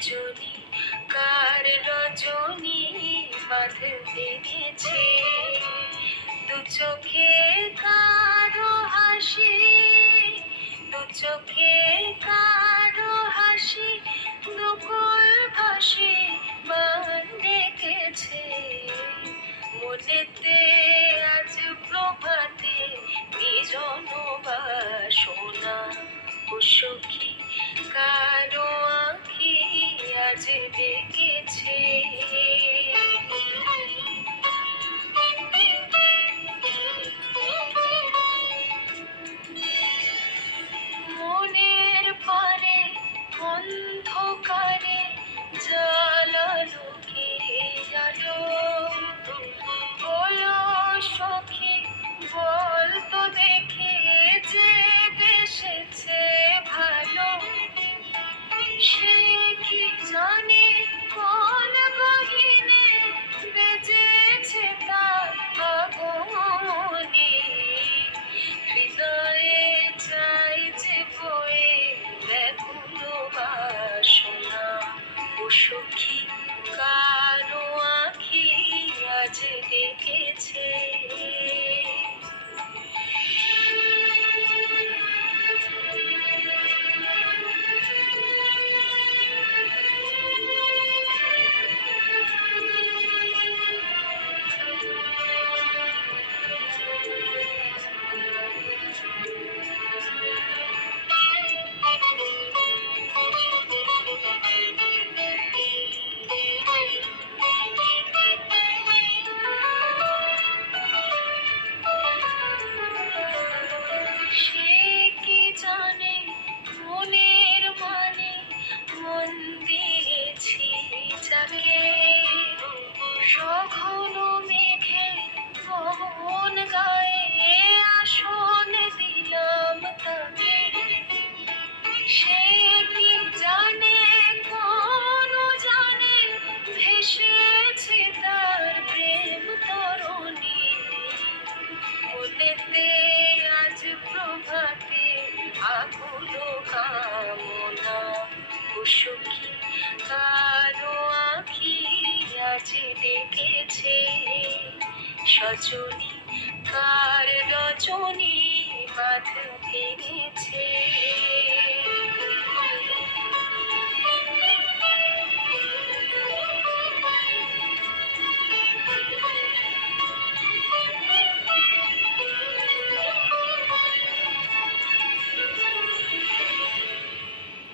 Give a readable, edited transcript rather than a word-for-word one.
রজনী কার রজনী বাঁধ ভেঙেছে, দু চোখে কারো হাসি, দু চোখে কারো হাসি, দুকুল ভাসি বান ডেকেছে। মনেতে আজ প্রভাতে নিজন বাসনা, ও সখী কারো আঁখি আজ ডেকেছে। মনের পারে অন্ধকারে জ্বালালো কে আলো, বলো সখী বল তো দেখে যে বেসেছে ভালো, সে কি জানে কোন গহীনে বেজেছে তার আগমনী। হৃদয়ে চাই যে বয়ে ব্যাকুল বাসনা, ও সখী কারো আঁখি আজ ডেকেছে। সে কি জানে মনের মানে, মন দিয়েছি যাকে, সঘন মেঘে পবন গায়ে আসন দিলাম তাকে। সে কি জানে কোন জানে ভেসেছে তার প্রেম তরণী। মনেতে আজ প্রভাতে আকুল কামনা, ও সখী কারো আঁখি আজ ডেকেছে। সজনী কার রজনী বাঁধ ভেঙেছে।